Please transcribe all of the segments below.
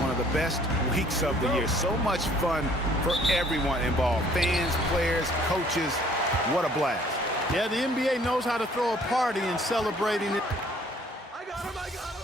one of the best weeks of the year. So much fun for everyone involved. Fans, players, coaches. What a blast. Yeah, the NBA knows how to throw a party and celebrating it. I got him, I got him.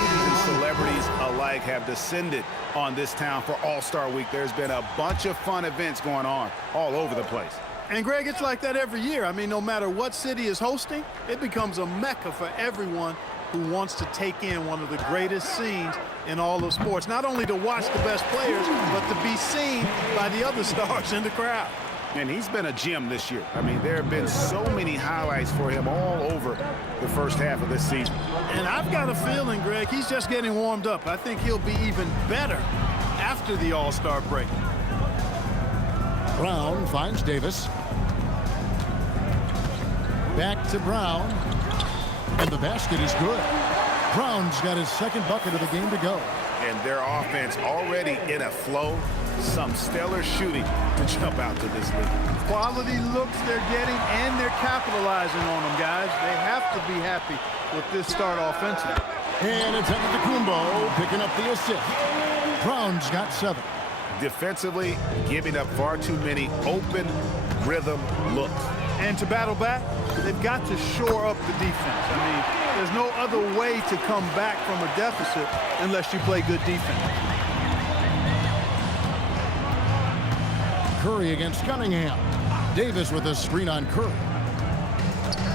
And celebrities alike have descended on this town for All-Star Week. There's been a bunch of fun events going on all over the place. And, Greg, it's like that every year. I mean, no matter what city is hosting, it becomes a mecca for everyone who wants to take in one of the greatest scenes in all of sports. Not only to watch the best players, but to be seen by the other stars in the crowd. And he's been a gem this year. I mean, there have been so many highlights for him all over the first half of this season. And I've got a feeling, Greg, he's just getting warmed up. I think he'll be even better after the All-Star break. Brown finds Davis. Back to Brown. And the basket is good. Brown's got his second bucket of the game to go. And their offense already in a flow. Some stellar shooting to jump out to this league. Quality looks they're getting, and they're capitalizing on them, guys. They have to be happy with this start offensively. And it's Antetokounmpo picking up the assist. Brown's got 7. Defensively, giving up far too many open rhythm looks. And to battle back, they've got to shore up the defense. I mean, there's no other way to come back from a deficit unless you play good defense. Curry against Cunningham. Davis with a screen on Curry.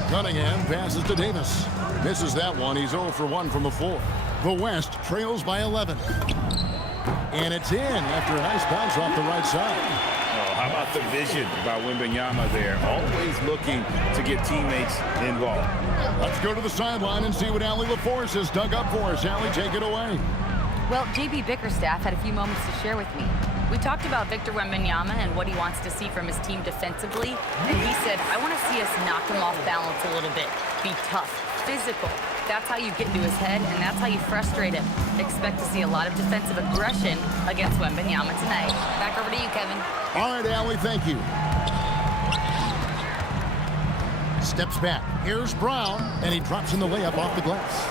Cunningham passes to Davis. Misses that one. He's 0 for 1 from the floor. The West trails by 11. And it's in after a nice bounce off the right side. Oh, how about the vision by Wembanyama there? Always looking to get teammates involved. Let's go to the sideline and see what Allie LaForce has dug up for us. Allie, take it away. Well, JB Bickerstaff had a few moments to share with me. We talked about Victor Wembanyama and what he wants to see from his team defensively, and he said, I want to see us knock him off balance a little bit, be tough, physical. That's how you get into his head, and that's how you frustrate him. Expect to see a lot of defensive aggression against Wembanyama tonight. Back over to you, Kevin. All right, Allie, thank you. Steps back. Here's Brown, and he drops in the layup off the glass.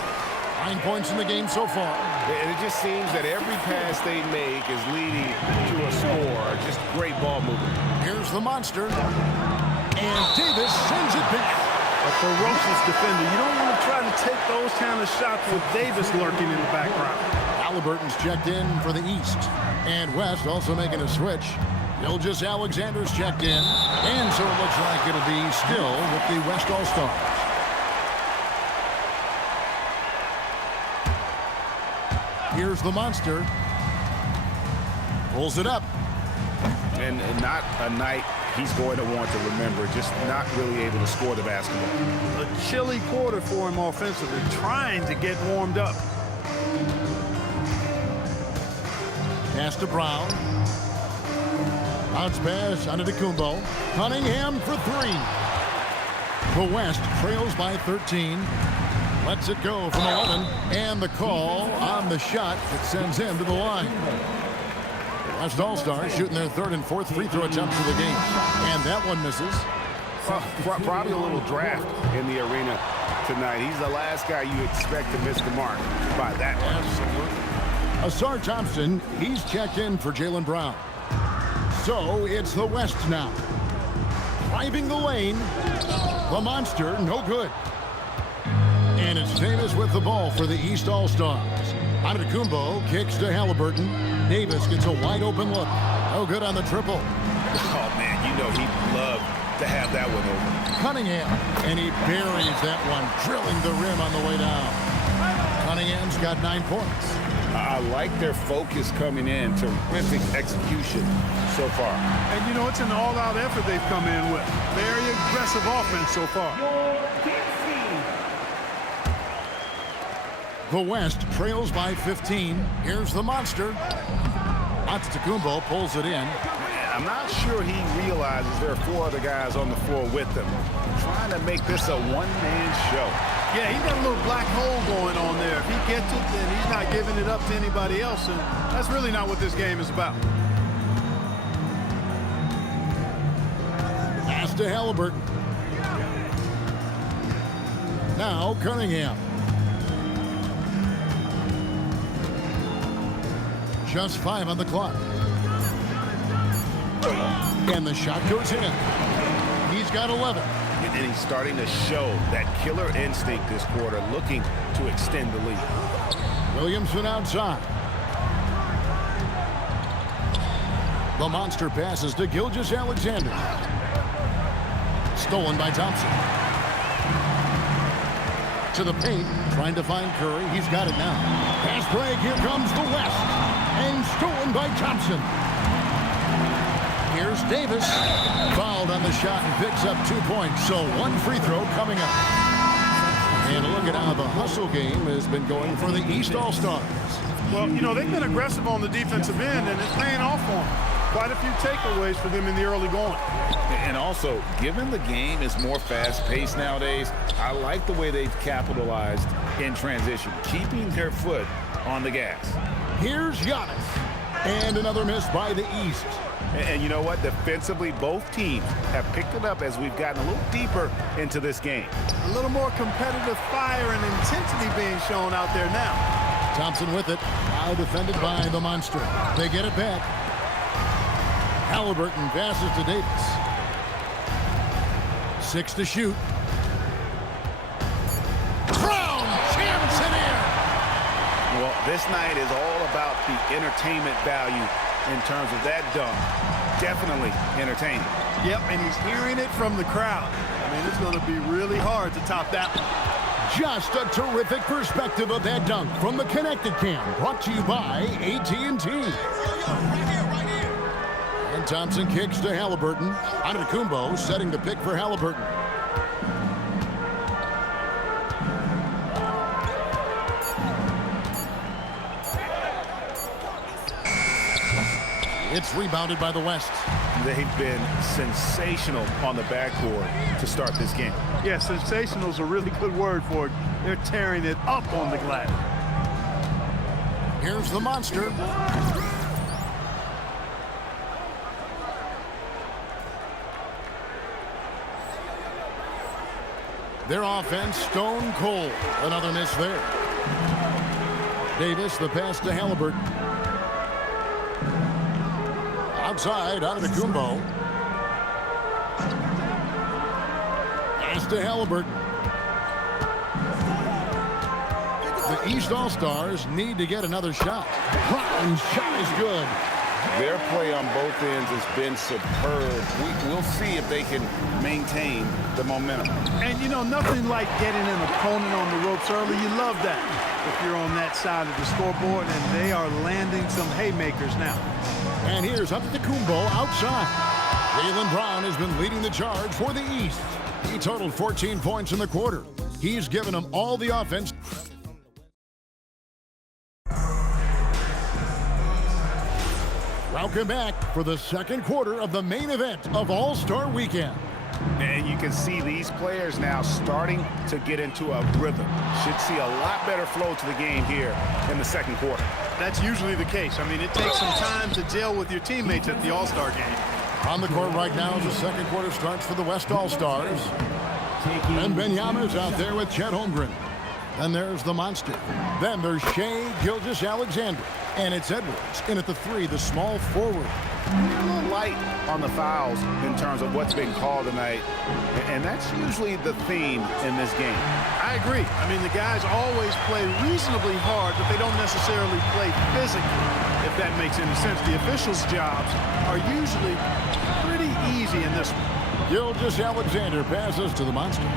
9 points in the game so far. And it just seems that every pass they make is leading to a score. Just great ball movement. Here's the monster. And Davis sends it back. A ferocious defender. You don't want to try to take those kind of shots with Davis lurking in the background. Halliburton's checked in for the East. And West also making a switch. Gilgeous Alexander's checked in. And so it looks like it'll be still with the West All-Stars. Here's the monster. Pulls it up. And not a night he's going to want to remember. Just not really able to score the basketball. A chilly quarter for him offensively, trying to get warmed up. Pass to Brown. Bounce pass under Antetokounmpo. Cunningham for 3. The West trails by 13. Lets it go from 11. And the call on the shot that sends him to the line. The West All-Stars shooting their 3rd and 4th free throw attempts of the game. And that one misses. Probably a little draft in the arena tonight. He's the last guy you expect to miss the mark by that much. Absolutely. Asar Thompson, he's checked in for Jaylen Brown. So it's the West now. Driving the lane. The monster, no good. And it's Davis with the ball for the East All-Stars. Antetokounmpo kicks to Halliburton. Davis gets a wide open look. No good on the triple. Oh, man, you know he'd love to have that one over. Cunningham, and he buries that one, drilling the rim on the way down. Cunningham's got 9 points. I like their focus coming in. Terrific execution so far. And, you know, it's an all-out effort they've come in with. Very aggressive offense so far. The West trails by 15. Here's the monster. Antetokounmpo pulls it in. I'm not sure he realizes there are 4 other guys on the floor with him. Trying to make this a one-man show. Yeah, he's got a little black hole going on there. If he gets it, then he's not giving it up to anybody else, and that's really not what this game is about. Pass to Halliburton. Now Cunningham. Just 5 on the clock. And the shot goes in. He's got 11. And he's starting to show that killer instinct this quarter, looking to extend the lead. Williamson outside. The monster passes to Gilgeous-Alexander. Stolen by Thompson. To the paint, trying to find Curry. He's got it now. Pass break, here comes the West. And stolen by Thompson. Here's Davis. Fouled on the shot and picks up 2 points. So 1 free throw coming up. And look at how the hustle game has been going for the East All-Stars. Well, you know, they've been aggressive on the defensive end, and it's paying off for them. Quite a few takeaways for them in the early going. And also, given the game is more fast-paced nowadays, I like the way they've capitalized in transition, keeping their foot on the gas. Here's Giannis. And another miss by the East. And you know what? Defensively, both teams have picked it up as we've gotten a little deeper into this game. A little more competitive fire and intensity being shown out there now. Thompson with it. Now defended by the monster. They get it back. Halliburton passes to Davis. 6 to shoot. Brown jams it in. Well, this night is all about the entertainment value in terms of that dunk. Definitely entertaining. Yep, and he's hearing it from the crowd. I mean, it's going to be really hard to top that one. Just a terrific perspective of that dunk from the Connected Cam, brought to you by AT&T. And Thompson kicks to Halliburton. Antetokounmpo setting the pick for Halliburton. It's rebounded by the West. They've been sensational on the backboard to start this game. Yeah, sensational is a really good word for it. They're tearing it up on the glass. Here's the monster. Their offense stone cold. Another miss there. Davis, the pass to Halliburton. Outside, Antetokounmpo. Pass to Halliburton. The East All-Stars need to get another shot. Brown's shot is good. Their play on both ends has been superb. We'll see if they can maintain the momentum. And, you know, nothing like getting an opponent on the ropes early. You love that if you're on that side of the scoreboard, and they are landing some haymakers now. And here's Antetokounmpo outside. Jaylen Brown has been leading the charge for the East. He totaled 14 points in the quarter. He's given them all the offense. Welcome back for the second quarter of the main event of All-Star Weekend. And you can see these players now starting to get into a rhythm. Should see a lot better flow to the game here in the second quarter. That's usually the case. I mean, it takes some time to gel with your teammates at the All-Star game. On the court right now as the second quarter starts for the West All-Stars. And Benyama's out there with Chet Holmgren. And there's the monster. Then there's Shai Gilgeous-Alexander. And it's Edwards in at the 3, the small forward. A little light on the fouls in terms of what's being called tonight. And that's usually the theme in this game. I agree. I mean, the guys always play reasonably hard, but they don't necessarily play physically, if that makes any sense. The officials' jobs are usually pretty easy in this one. Gilgeous-Alexander passes to the monster.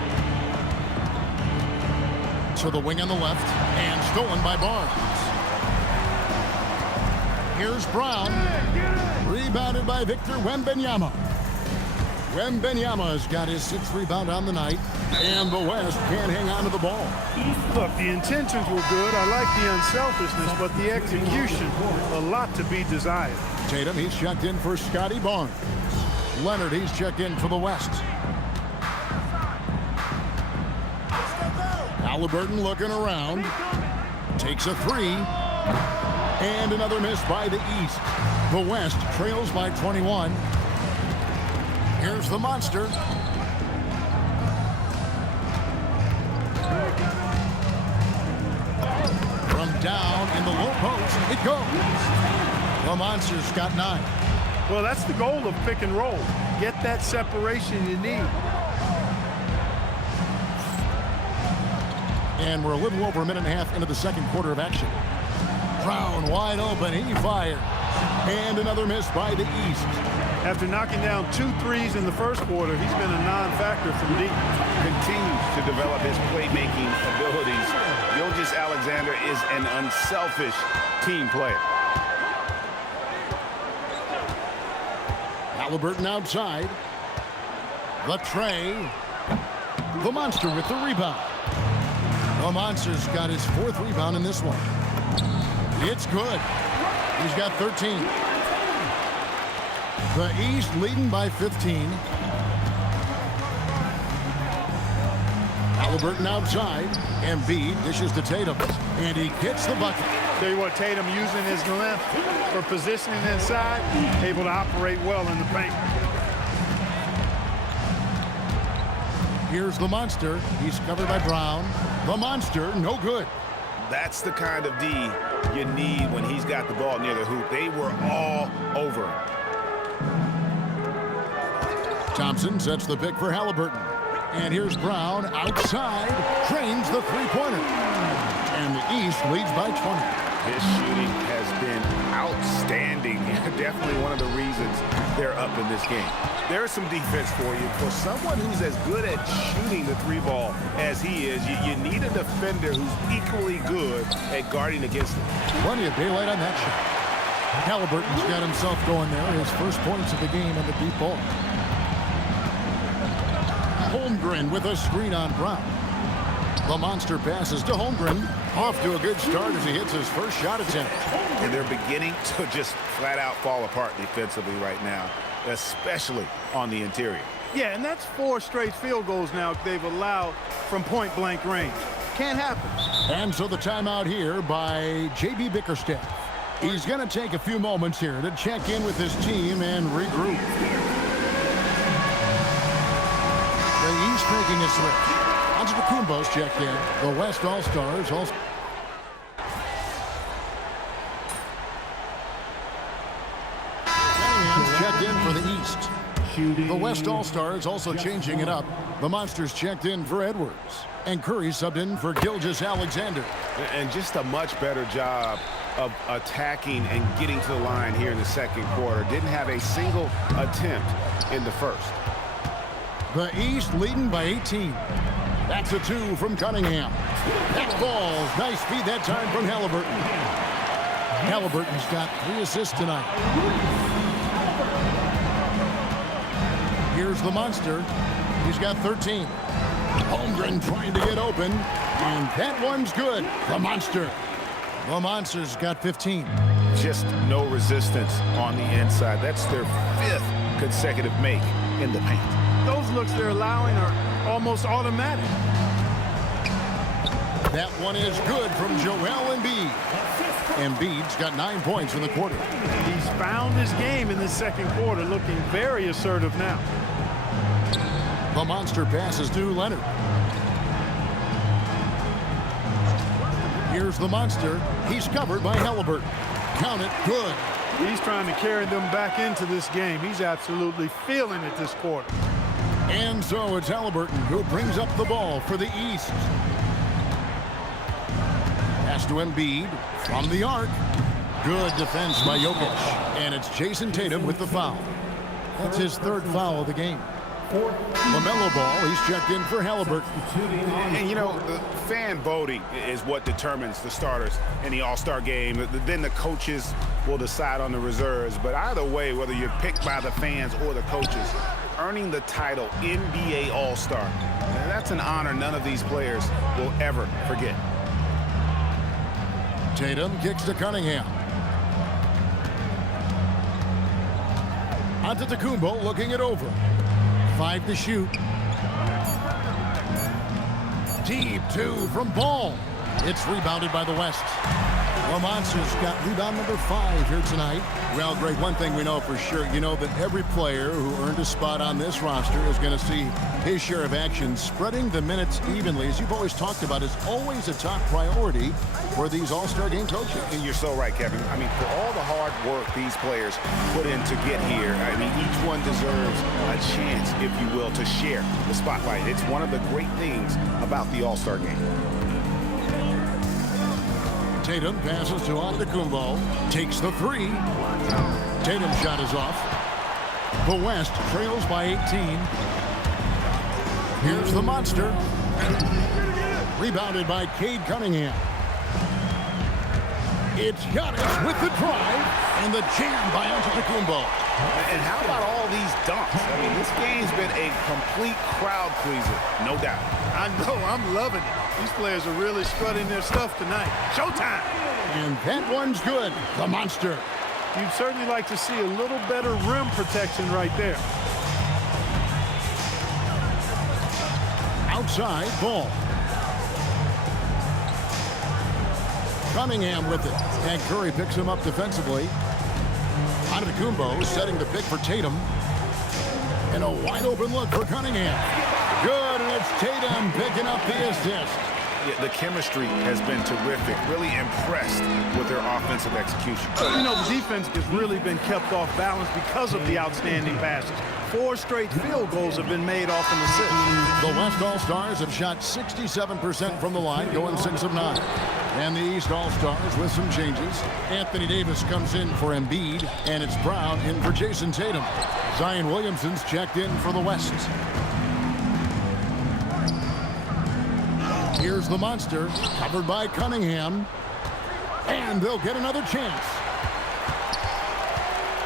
To the wing on the left, and stolen by Barnes. Here's Brown. Rebounded by Victor Wembanyama. Wembanyama's got his 6th rebound on the night, and the West can't hang on to the ball. Look, the intentions were good. I like the unselfishness, but the execution, a lot to be desired. Tatum, he's checked in for Scotty Barnes. Leonard, he's checked in for the West. Halliburton looking around. Takes a 3. And another miss by the East. The West trails by 21. Here's the monster. From down in the low post, it goes. The Monsters got 9. Well, that's the goal of pick and roll. Get that separation you need. And we're a little over a minute and a half into the second quarter of action. Brown wide open. He fires. And another miss by the East. After knocking down 2 threes in the first quarter, he's been a non-factor from deep. Continues to develop his playmaking abilities. Gilgeous-Alexander is an unselfish team player. Halliburton outside. The tray. The Monster with the rebound. The Monster's got his 4th rebound in this one. It's good. He's got 13. The East leading by 15. Halliburton outside. Embiid dishes to Tatum. And he gets the bucket. Tell you what, Tatum using his length for positioning inside, able to operate well in the paint. Here's the Monster. He's covered by Brown. The Monster, no good. That's the kind of D you need when he's got the ball near the hoop. They were all over him. Thompson sets the pick for Halliburton. And here's Brown outside. Drains the three-pointer. And the East leads by 20. His shooting has been outstanding. Definitely one of the reasons they're up in this game. There's some defense for you. For someone who's as good at shooting the 3 ball as he is, you need a defender who's equally good at guarding against him. Plenty of daylight on that shot. Halliburton's got himself going there. His first points of the game on the deep ball. Holmgren with a screen on Brown. The Monster passes to Holmgren. Off to a good start as he hits his first shot attempt. And they're beginning to just flat out fall apart defensively right now, especially on the interior. Yeah, and that's 4 straight field goals now they've allowed from point-blank range. Can't happen. And so the timeout here by J.B. Bickerstaff. He's going to take a few moments here to check in with his team and regroup. The East making a switch. Antetokounmpo's checked in. The West All-Stars also. Checked in for the East. The West All-Stars also changing it up. The Monsters checked in for Edwards. And Curry subbed in for Gilgeous-Alexander. And just a much better job of attacking and getting to the line here in the second quarter. Didn't have a single attempt in the first. The East leading by 18. That's a 2 from Cunningham. That falls. Nice feed that time from Halliburton. Halliburton's got 3 assists tonight. Here's the Monster. He's got 13. Holmgren trying to get open. And that one's good. The Monster. The Monster's got 15. Just no resistance on the inside. That's their 5th consecutive make in the paint. Those looks they're allowing are almost automatic. That one is good from Joel Embiid. Embiid's got 9 points in the quarter. He's found his game in the second quarter, looking very assertive now. The Monster passes to Leonard. Here's the Monster. He's covered by Halliburton. Count it. Good. He's trying to carry them back into this game. He's absolutely feeling it this quarter. And so it's Halliburton who brings up the ball for the East. Pass to Embiid from the arc. Good defense by Jokic. And it's Jason Tatum with the foul. That's his 3rd foul of the game. LaMelo Ball, he's checked in for Halliburton. And, you know, the fan voting is what determines the starters in the All-Star game. Then the coaches will decide on the reserves. But either way, whether you're picked by the fans or the coaches, earning the title NBA All-Star, that's an honor none of these players will ever forget. Tatum kicks to Cunningham. Antetokounmpo looking it over. 5 to shoot. Deep 2 from Ball. It's rebounded by the West. Lamont's got rebound number 5 here tonight. Well, Greg, one thing we know for sure, you know that every player who earned a spot on this roster is going to see his share of action. Spreading the minutes evenly, as you've always talked about, is always a top priority for these All-Star game coaches. And you're so right, Kevin. I mean, for all the hard work these players put in to get here, I mean, each one deserves a chance, if you will, to share the spotlight. It's one of the great things about the All-Star game. Tatum passes to Antetokounmpo, takes the 3. Tatum's shot is off. The West trails by 18. Here's the monster. Rebounded by Cade Cunningham. It's Giannis with the drive and the jam by Antetokounmpo. And how about all these dunks? I mean, this game's been a complete crowd pleaser, no doubt. I know, I'm loving it. These players are really strutting their stuff tonight. Showtime! And that one's good. The monster. You'd certainly like to see a little better rim protection right there. Outside ball. Cunningham with it. And Curry picks him up defensively. Antetokounmpo setting the pick for Tatum. And a wide open look for Cunningham. Good, and it's Tatum picking up the assist. Yeah, the chemistry has been terrific. Really impressed with their offensive execution. You know, the defense has really been kept off balance because of the outstanding passes. 4 straight field goals have been made off an assist. The West All-Stars have shot 67% from the line, going 6 of 9. And the East All-Stars with some changes. Anthony Davis comes in for Embiid, and it's Brown in for Jason Tatum. Zion Williamson's checked in for the West. Here's the monster, covered by Cunningham. And they'll get another chance.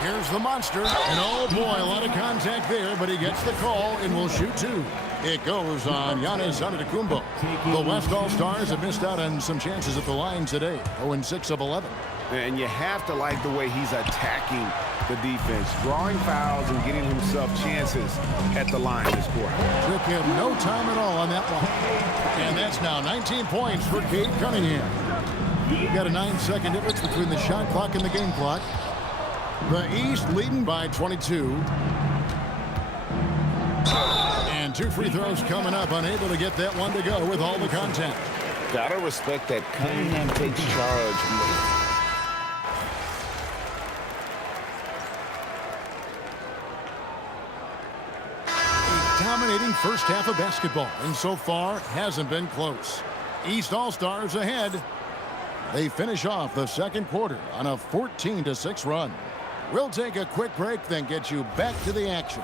Here's the monster. And oh boy, a lot of contact there, but he gets the call and will shoot 2. It goes on Giannis Antetokounmpo. The West All-Stars have missed out on some chances at the line today. 0-6 of 11. And you have to like the way he's attacking the defense, drawing fouls and getting himself chances at the line this quarter. Took him no time at all on that one. And that's now 19 points for Cade Cunningham. You've got a 9-second difference between the shot clock and the game clock. The East leading by 22. And 2 free throws coming up, unable to get that one to go with all the contact. Gotta respect that Cunningham takes charge. Dominating first half of basketball, and so far hasn't been close. East All-Stars ahead. They finish off the second quarter on a 14-6 run. We'll take a quick break, then get you back to the action.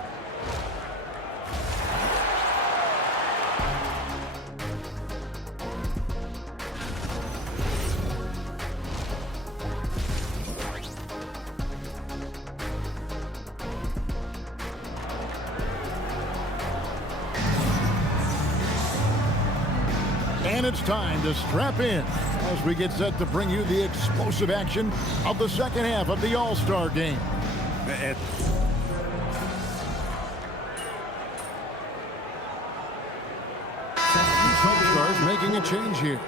And it's time to strap in as we get set to bring you the explosive action of the second half of the All-Star game. All-Stars making a change here.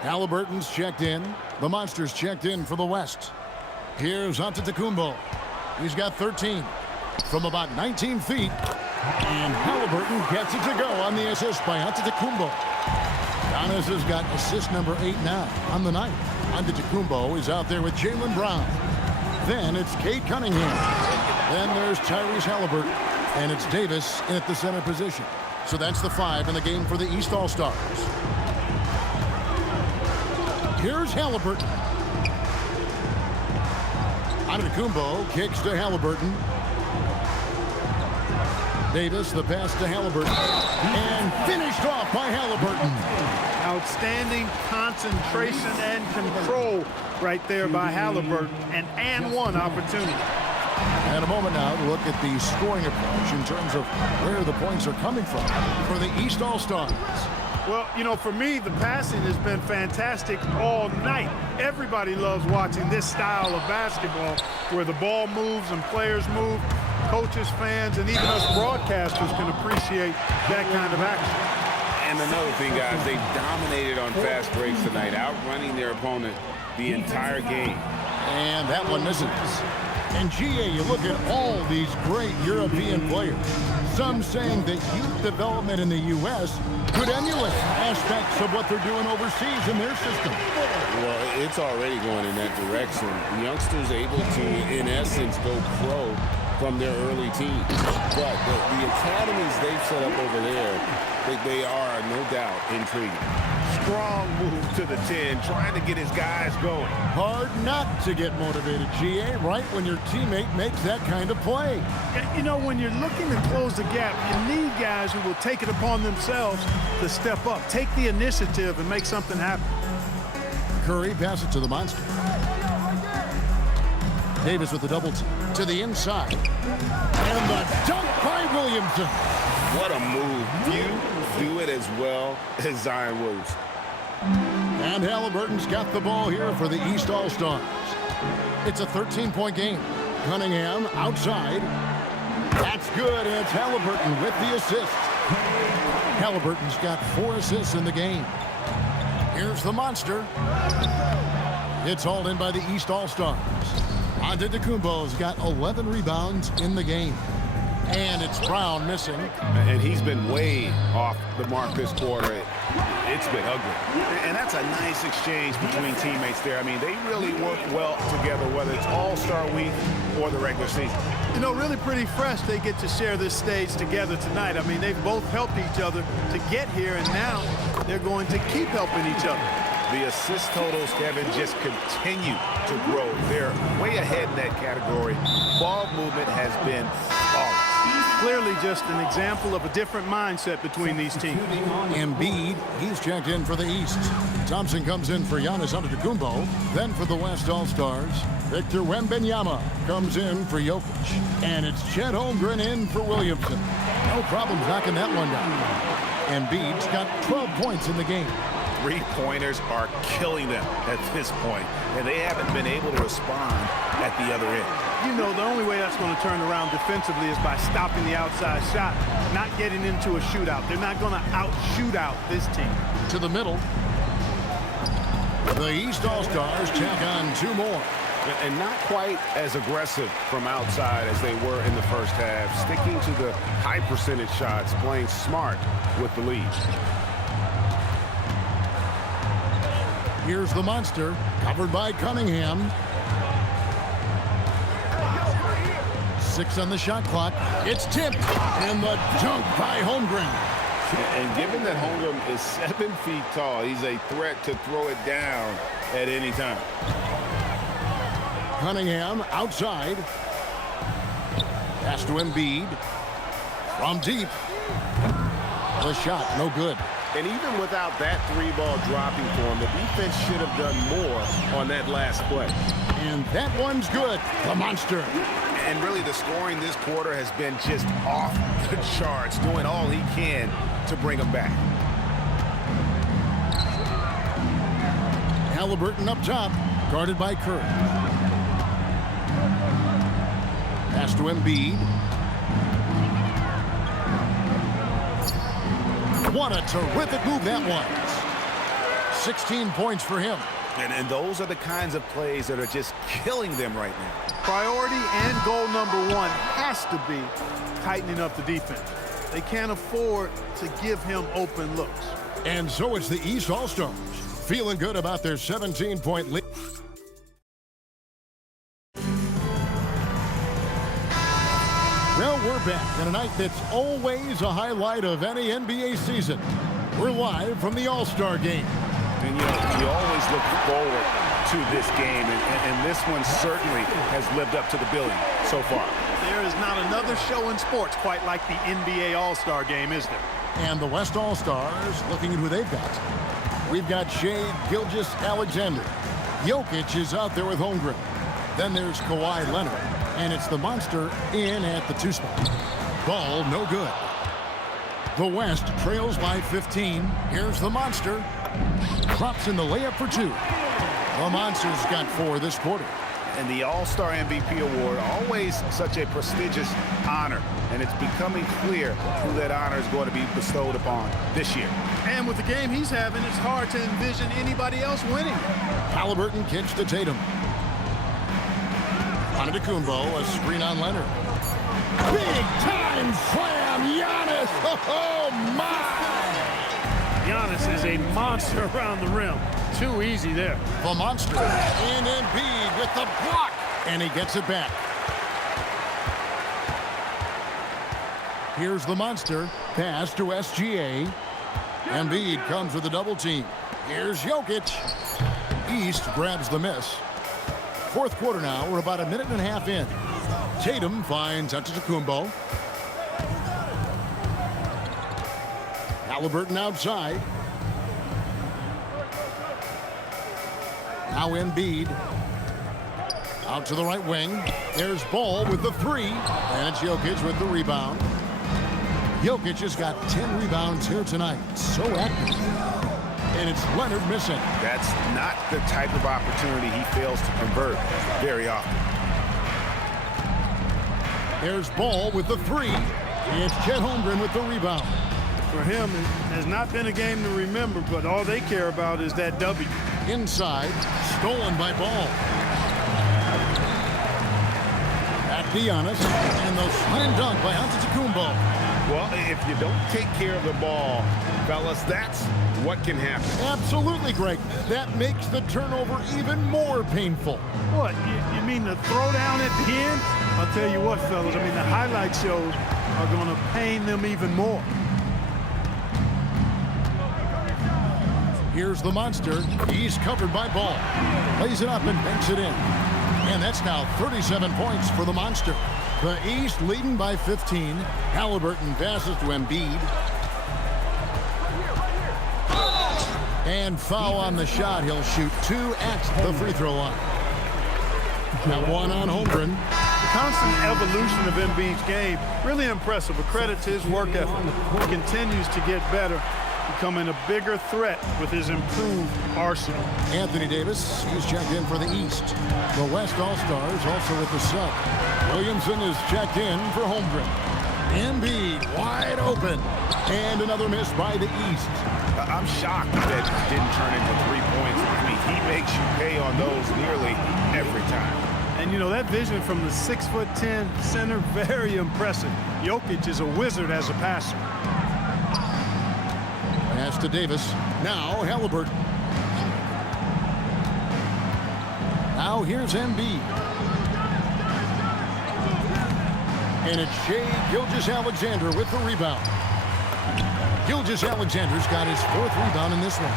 Halliburton's checked in. The Monsters checked in for the West. Here's Antetokounmpo. He's got 13 from about 19 feet. And Halliburton gets it to go on the assist by Antetokounmpo. Giannis has got assist number 8 now on the night. Antetokounmpo is out there with Jaylen Brown. Then it's Cade Cunningham. Then there's Tyrese Halliburton. And it's Davis in at the center position. So that's the 5 in the game for the East All-Stars. Here's Halliburton. Antetokounmpo kicks to Halliburton. Davis, the pass to Halliburton. And finished off by Halliburton. Outstanding concentration and control right there by Halliburton. And one opportunity. And a moment now to look at the scoring approach in terms of where the points are coming from for the East All-Stars. Well, you know, for me, the passing has been fantastic all night. Everybody loves watching this style of basketball where the ball moves and players move. Coaches, fans, and even us broadcasters can appreciate that kind of action. And And another thing, guys, they've dominated on fast breaks tonight, outrunning their opponent the entire game. And that one misses. And GA, you look at all these great European players. Some saying that youth development in the U.S. could emulate aspects of what they're doing overseas in their system. Well, it's already going in that direction. Youngsters able to, in essence, go pro from their early teens. But the academies they've set up over there, they are, no doubt, intriguing. Strong move to the 10, trying to get his guys going. Hard not to get motivated, GA, right when your teammate makes that kind of play. You know, when you're looking to close the gap, you need guys who will take it upon themselves to step up, take the initiative, and make something happen. Curry passes it to the monster. Davis with the double team to the inside. And the dunk by Williamson. What a move. Few do it as well as Zion Williamson. And Halliburton's got the ball here for the East All-Stars. It's a 13-point game. Cunningham outside. That's good, and it's Halliburton with the assist. Halliburton's got 4 assists in the game. Here's the monster. It's hauled in by the East All-Stars. Antetokounmpo's got 11 rebounds in the game. And it's Brown missing. And he's been way off the mark this quarter. It's been ugly. And that's a nice exchange between teammates there. I mean, they really work well together, whether it's All-Star Week or the regular season. You know, really pretty fresh they get to share this stage together tonight. I mean, they've both helped each other to get here, and now they're going to keep helping each other. The assist totals, Kevin, just continue to grow. They're way ahead in that category. Ball movement has been flawless. Clearly just an example of a different mindset between these teams. Embiid, he's checked in for the East. Thompson comes in for Giannis Antetokounmpo. Then for the West All-Stars, Victor Wembanyama comes in for Jokic. And it's Chet Holmgren in for Williamson. No problems knocking that one down. Embiid's got 12 points in the game. Three-pointers are killing them at this point, and they haven't been able to respond at the other end. You know, the only way that's going to turn around defensively is by stopping the outside shot, not getting into a shootout. They're not going to out-shoot out this team. To the middle. The East All-Stars check on 2 more. And not quite as aggressive from outside as they were in the first half, sticking to the high percentage shots, playing smart with the lead. Here's the monster, covered by Cunningham. 6 on the shot clock. It's tipped, and the dunk by Holmgren. And given that Holmgren is 7 feet tall, he's a threat to throw it down at any time. Cunningham outside. Pass to Embiid. From deep. The shot, no good. And even without that 3-ball dropping for him, the defense should have done more on that last play. And that one's good. The monster. And really the scoring this quarter has been just off the charts, doing all he can to bring them back. Halliburton up top, guarded by Curry. Pass to Embiid. What a terrific move that was. 16 points for him. And those are the kinds of plays that are just killing them right now. Priority and goal number 1 has to be tightening up the defense. They can't afford to give him open looks. And so it's the East All-Stars, feeling good about their 17-point lead. Well, we're back on a night that's always a highlight of any NBA season. We're live from the All-Star game. And, you always look forward to this game, and this one certainly has lived up to the billing so far. There is not another show in sports quite like the NBA All-Star game, is there? And the West All-Stars looking at who they've got. We've got Shai Gilgeous-Alexander. Jokic is out there with Holmgren. Then there's Kawhi Leonard. And it's the monster in at the 2 spot. Ball no good. The West trails by 15. Here's the monster. Drops in the layup for 2. The monster's got 4 this quarter. And the All-Star MVP award, always such a prestigious honor. And it's becoming clear who that honor is going to be bestowed upon this year. And with the game he's having, it's hard to envision anybody else winning. Halliburton kicks to Tatum. Antetokounmpo, a screen on Leonard. Big time slam, Giannis! Oh my! Giannis is a monster around the rim. Too easy there. The monster in Embiid with the block, and he gets it back. Here's the monster, pass to SGA. Embiid comes with a double team. Here's Jokic. East grabs the miss. Fourth quarter now, we're about a minute and a half in. Tatum finds Antetokounmpo. Halliburton outside. Now Embiid. Out to the right wing. There's Ball with the three. And it's Jokic with the rebound. Jokic has got 10 rebounds here tonight. So active. And it's Leonard missing. That's not the type of opportunity he fails to convert very often. There's Ball with the three. It's Chet Holmgren with the rebound. For him, it has not been a game to remember, but all they care about is that W. Inside, stolen by Ball. At Giannis, and the slam dunk by Antetokounmpo. Well, if you don't take care of the ball, fellas, that's what can happen. Absolutely, Greg. That makes the turnover even more painful. What, you mean the throwdown at the end? I'll tell you what, fellas, I mean, the highlight shows are going to pain them even more. Here's the monster. He's covered by Ball. Plays it up and banks it in. And that's now 37 points for the monster. The East leading by 15. Halliburton passes to Embiid. And foul on the shot. He'll shoot 2 at the free throw line. Now 1 on Holmgren. The constant evolution of Embiid's game, really impressive. A credit to his work ethic. He continues to get better, becoming a bigger threat with his improved arsenal. Anthony Davis, he's checked in for the East. The West All-Stars also with the sub. Williamson is checked in for Holmgren. Embiid wide open. And another miss by the East. I'm shocked that it didn't turn into 3 points. I mean, he makes you pay on those nearly every time. And, you know, that vision from the 6'10" center, very impressive. Jokic is a wizard as a passer. Pass to Davis. Now Halliburton. Now here's Embiid. And it's Shai Gilgeous-Alexander with the rebound. Gilgeous-Alexander's got his 4th rebound in this one.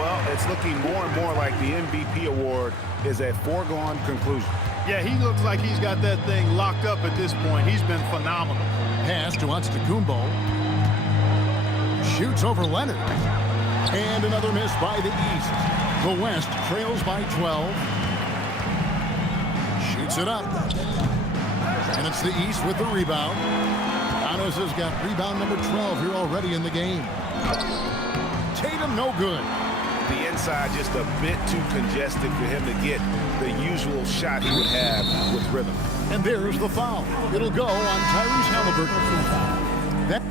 Well, it's looking more and more like the MVP award is a foregone conclusion. Yeah, he looks like he's got that thing locked up at this point. He's been phenomenal. Pass to Antetokounmpo. Shoots over Leonard. And another miss by the East. The West trails by 12. Shoots it up. And it's the East with the rebound. Giannis has got rebound number 12 here already in the game. Tatum no good. The inside just a bit too congested for him to get the usual shot he would have with rhythm. And there's the foul. It'll go on Tyrese Halliburton. That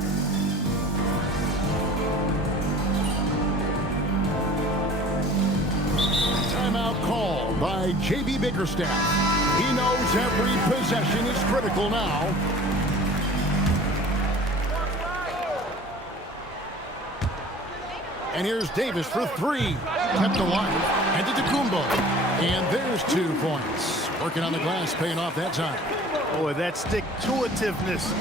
timeout call by J.B. Bickerstaff. He knows every possession is critical now. And here's Davis for 3. Kept alive. And Antetokounmpo. And there's 2 points. Working on the glass, paying off that time. Boy, that stick-to-itiveness,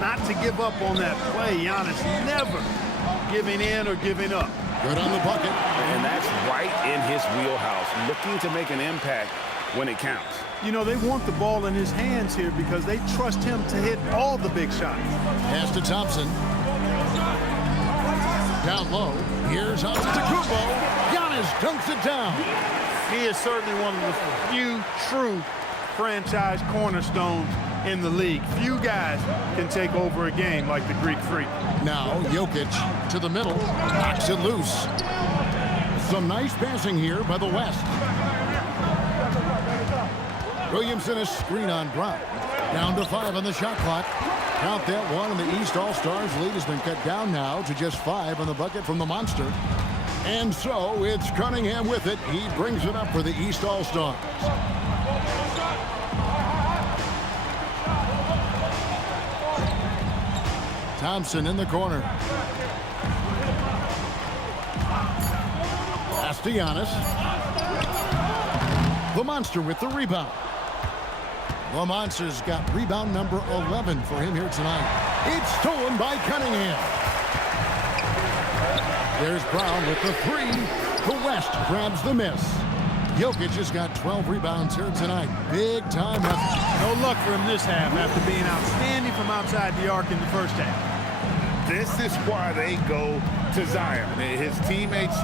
not to give up on that play. Giannis never giving in or giving up. Good on the bucket. And that's right in his wheelhouse, looking to make an impact when it counts. You know, they want the ball in his hands here because they trust him to hit all the big shots. Pass to Thompson. Down low. Here's Antetokounmpo. Giannis dunks it down. He is certainly one of the few true franchise cornerstones in the league. Few guys can take over a game like the Greek Freak. Now Jokic to the middle. Knocks it loose. Some nice passing here by the West. Williamson, a screen on Brown. Down to 5 on the shot clock. Count that one, and the East All-Stars lead has been cut down now to just 5 on the bucket from the Monster. And so it's Cunningham with it. He brings it up for the East All-Stars. Thompson in the corner. Pass to Giannis. The Monster with the rebound. The Monster's got rebound number 11 for him here tonight. It's stolen by Cunningham. There's Brown with the 3. The West grabs the miss. Jokic has got 12 rebounds here tonight. Big time effort. No luck for him this half after being outstanding from outside the arc in the first half. This is why they go to Zion. His teammates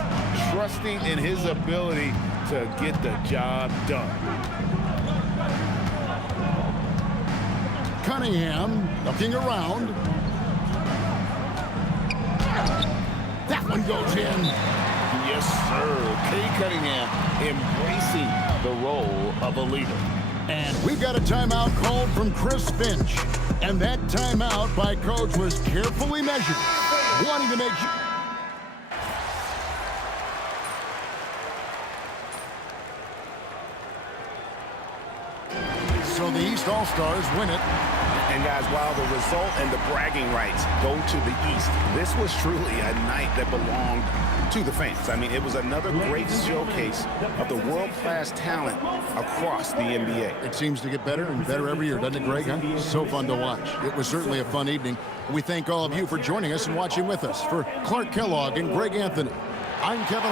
trusting in his ability to get the job done. Cunningham looking around. That one goes in. Yes, sir. Kay Cunningham embracing the role of a leader. And we've got a timeout called from Chris Finch. And that timeout by Coach was carefully measured, wanting to make sure. So the East All-Stars win it. And guys, while the result and the bragging rights go to the East, this was truly a night that belonged to the fans. I mean, it was another great showcase of the world-class talent across the NBA. It seems to get better and better every year, doesn't it, Greg? Huh? So fun to watch. It was certainly a fun evening. We thank all of you for joining us and watching with us. For Clark Kellogg and Greg Anthony, I'm Kevin